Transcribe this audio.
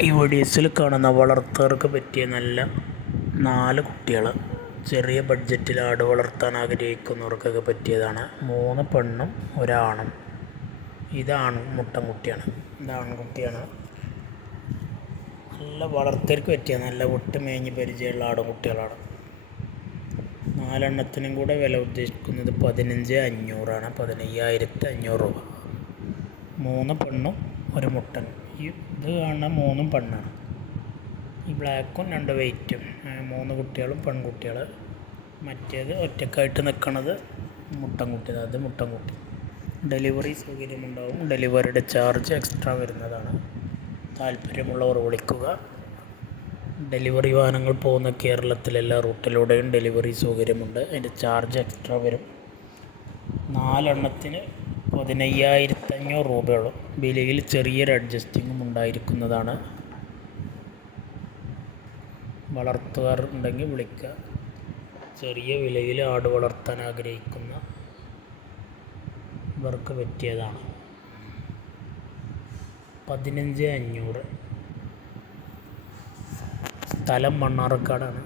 ഈ വീഡിയോസിൽ കാണുന്ന വളർത്തുകാർക്ക് പറ്റിയ നല്ല 4 കുട്ടികൾ, ചെറിയ ബഡ്ജറ്റിൽ ആട് വളർത്താൻ ആഗ്രഹിക്കുന്നവർക്കൊക്കെ പറ്റിയതാണ്. 3 പെണ്ണും ഒരാണും. ഇതാണ് മുട്ടൻകുട്ടിയാണ്, ഇത് ആൺകുട്ടിയാണ്. നല്ല വളർത്തർക്ക് പറ്റിയ നല്ല വിട്ടുമേഞ്ഞ് പരിചയമുള്ള ആടുകുട്ടികളാണ്. 4 എണ്ണത്തിനും കൂടെ വില ഉദ്ദേശിക്കുന്നത് 15,500 ആണ്. 15,500 രൂപ. 3 പെണ്ണും ഒരു മുട്ടൻ. ഇത് കാണുന്ന 3 പെണ്ണാണ്. ഈ ബ്ലാക്കും 2 വൈറ്റും, 3 കുട്ടികളും പെൺകുട്ടികൾ. മറ്റേത് ഒറ്റക്കായിട്ട് നിൽക്കുന്നത് മുട്ടൻകുട്ടി, അത് മുട്ടൻകുട്ടി. ഡെലിവറി സൗകര്യമുണ്ടാവും. ഡെലിവറിയുടെ ചാർജ് എക്സ്ട്രാ വരുന്നതാണ്. താല്പര്യമുള്ളവർ വിളിക്കുക. ഡെലിവറി വാഹനങ്ങൾ പോകുന്ന കേരളത്തിലെല്ലാ റൂട്ടിലൂടെയും ഡെലിവറി സൗകര്യമുണ്ട്. അതിൻ്റെ ചാർജ് എക്സ്ട്രാ വരും. 4 എണ്ണത്തിന് 15,500 രൂപയുള്ളൂ. വിലയിൽ ചെറിയൊരു അഡ്ജസ്റ്റിങ്ങും ഉണ്ടായിരിക്കുന്നതാണ്. വളർത്തുകാർ ഉണ്ടെങ്കിൽ വിളിക്കുക. ചെറിയ വിലയിൽ ആട് വളർത്താൻ ആഗ്രഹിക്കുന്ന ഇവർക്ക് പറ്റിയതാണ്. 15,500. സ്ഥലം മണ്ണാർക്കാടാണ്.